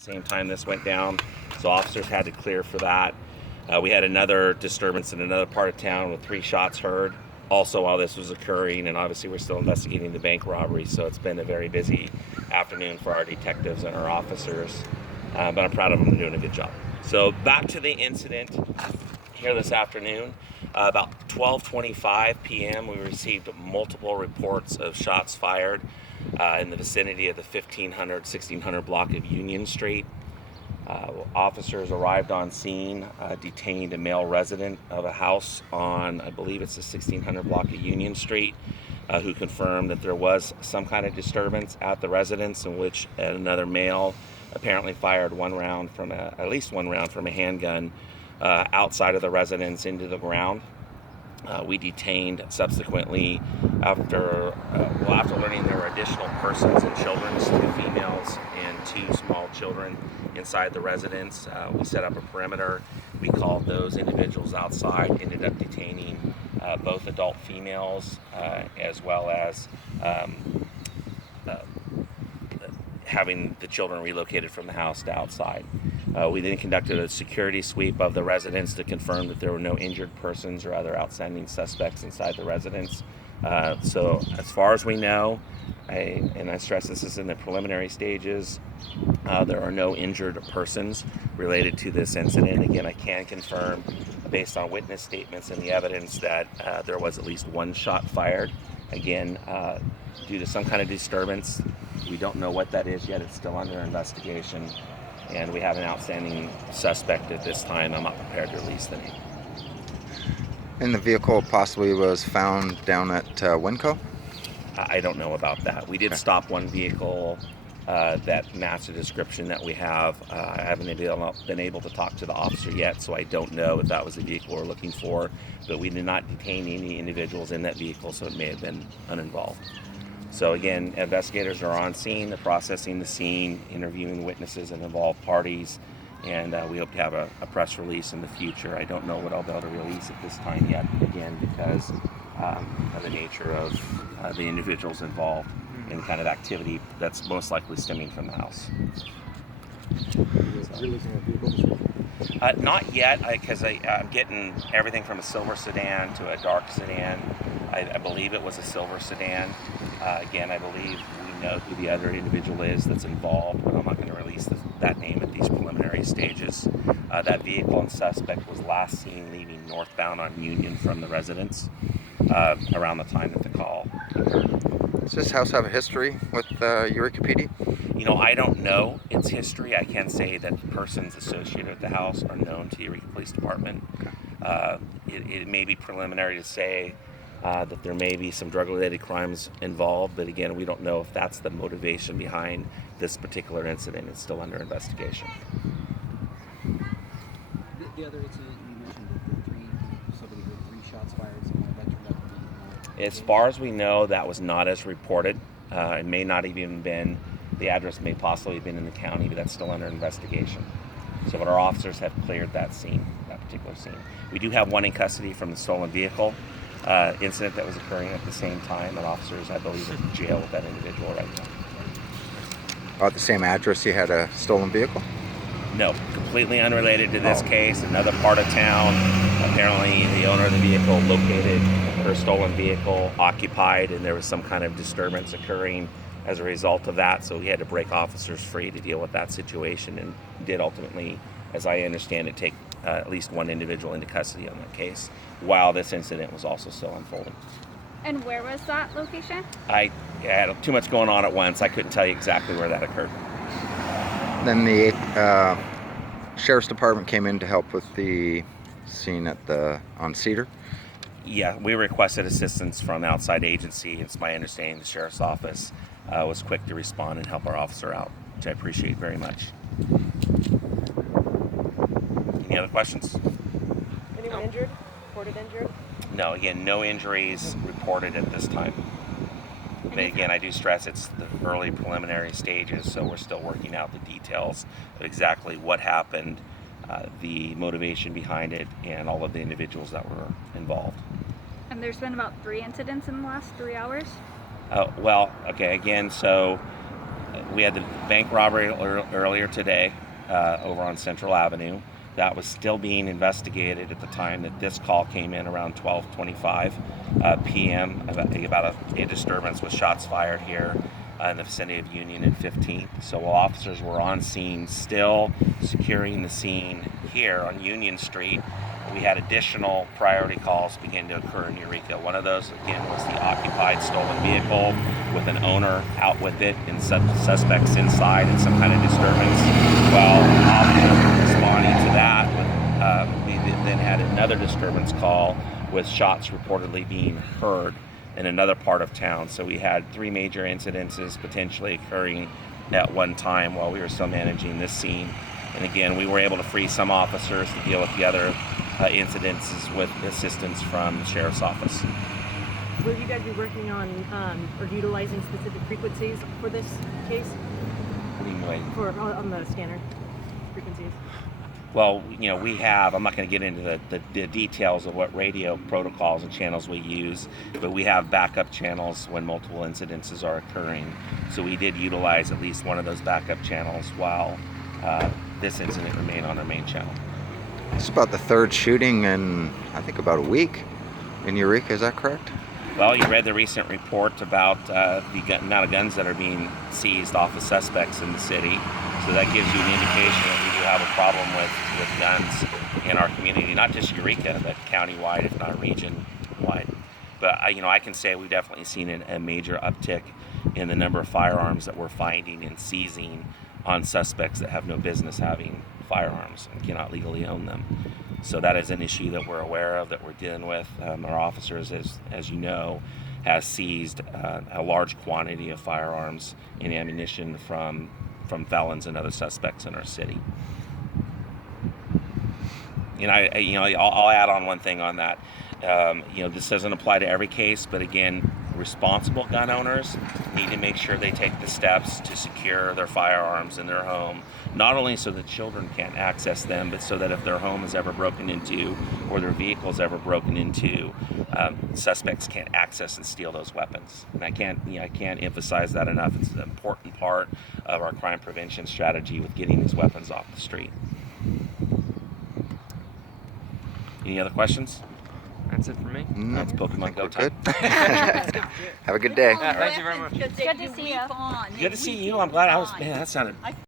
Same time this went down, so officers had to clear for that. We had another disturbance in another part of town with 3 shots heard also while this was occurring, and obviously we're still investigating the bank robbery, so it's been a very busy afternoon for our detectives and our officers, but I'm proud of them. They're doing a good job. So back to the incident here this afternoon. About 12:25 p.m. we received multiple reports of shots fired in the vicinity of the 1600 block of Union Street. Officers arrived on scene, detained a male resident of a house on, I believe it's the 1600 block of Union Street, who confirmed that there was some kind of disturbance at the residence, in which another male apparently fired at least one round from a handgun outside of the residence into the ground. We detained subsequently after learning there were additional persons and children, 2 females and 2 small children inside the residence. We set up a perimeter. We called those individuals outside, ended up detaining both adult females as well as having the children relocated from the house to outside. We then conducted a security sweep of the residence to confirm that there were no injured persons or other outstanding suspects inside the residence. So as far as we know, and I stress this is in the preliminary stages, there are no injured persons related to this incident. Again, I can confirm based on witness statements and the evidence that there was at least 1 shot fired. Again, due to some kind of disturbance. We don't know what that is yet. It's still under investigation, and we have an outstanding suspect at this time. I'm not prepared to release the name. And the vehicle possibly was found down at Winco? I don't know about that. We did stop one vehicle that matched the description that we have. I haven't been able to talk to the officer yet, so I don't know if that was the vehicle we're looking for, but we did not detain any individuals in that vehicle, so it may have been uninvolved. So again, investigators are on scene, they're processing the scene, interviewing witnesses and involved parties, and we hope to have a press release in the future. I don't know what I'll be able to release at this time yet, again, because of the nature of the individuals involved in kind of activity that's most likely stemming from the house. Not yet, because I'm getting everything from a silver sedan to a dark sedan. I believe it was a silver sedan. Again, I believe we know who the other individual is that's involved, but I'm not going to release that name at these preliminary stages. That vehicle and suspect was last seen leaving northbound on Union from the residence around the time that the call occurred. Does this house have a history with Eureka PD? I don't know its history. I can say that persons associated with the house are known to the Eureka Police Department. It may be preliminary to say that there may be some drug-related crimes involved, but again, we don't know if that's the motivation behind this particular incident. It's still under investigation. The other incident you mentioned, somebody heard 3 shots fired, something like that turned out to be... As far as we know, that was not as reported. It may not even been, the address may possibly have been in the county, but that's still under investigation. So but our officers have cleared that scene, that particular scene. We do have one in custody from the stolen vehicle incident that was occurring at the same time, and officers, I believe, are in jail with that individual right now. At the same address you had a stolen vehicle? No, completely unrelated to this case. Another part of town. Apparently, the owner of the vehicle located her stolen vehicle occupied, and there was some kind of disturbance occurring as a result of that. So we had to break officers free to deal with that situation, and did ultimately, as I understand it, take at least one individual into custody on that case, while this incident was also still unfolding. And where was that location? I had too much going on at once. I couldn't tell you exactly where that occurred. Then the Sheriff's Department came in to help with the scene on Cedar? Yeah, we requested assistance from outside agency. It's my understanding the Sheriff's Office was quick to respond and help our officer out, which I appreciate very much. Any other questions? Anyone injured? Reported injured? No, again, no injuries reported at this time. But again, I do stress it's the early preliminary stages, so we're still working out the details of exactly what happened, the motivation behind it, and all of the individuals that were involved. And there's been about 3 incidents in the last 3 hours? Well, okay, again, so We had the bank robbery earlier today over on Central Avenue. That was still being investigated at the time that this call came in, around 12:25 p.m. about a disturbance with shots fired here in the vicinity of Union and 15th. So while officers were on scene, still securing the scene here on Union Street, we had additional priority calls begin to occur in Eureka. One of those, again, was the occupied stolen vehicle with an owner out with it and suspects inside and some kind of disturbance. Well, officers were responding to that. We then had another disturbance call with shots reportedly being heard in another part of town. So we had 3 major incidences potentially occurring at one time while we were still managing this scene. And again, we were able to free some officers to deal with the other incidences with assistance from the sheriff's office. Will you guys be working on or utilizing specific frequencies for this case? What do you mean? For on the scanner frequencies? Well, we have, I'm not going to get into the details of what radio protocols and channels we use, but we have backup channels when multiple incidences are occurring. So we did utilize at least one of those backup channels while this incident remained on our main channel. It's about the 3rd shooting in, I think, about a week in Eureka. Is that correct? Well, you read the recent report about the amount of guns that are being seized off of suspects in the city. So that gives you an indication that we do have a problem with guns in our community, not just Eureka, but countywide, if not region-wide. But I can say we've definitely seen a major uptick in the number of firearms that we're finding and seizing on suspects that have no business having firearms and cannot legally own them. So that is an issue that we're aware of, that we're dealing with. Our officers, as you know, has seized a large quantity of firearms and ammunition from felons and other suspects in our city. I'll add on one thing on that. This doesn't apply to every case, but again, responsible gun owners need to make sure they take the steps to secure their firearms in their home, not only so that children can't access them, but so that if their home is ever broken into or their vehicle is ever broken into, suspects can't access and steal those weapons. And I can't emphasize that enough. It's an important part of our crime prevention strategy with getting these weapons off the street. Any other questions? That's it for me. No, That's Pokemon Go time. good. Have a good day. Thank you very much. Good to see you. Good to see you. I'm glad I was. Man, that sounded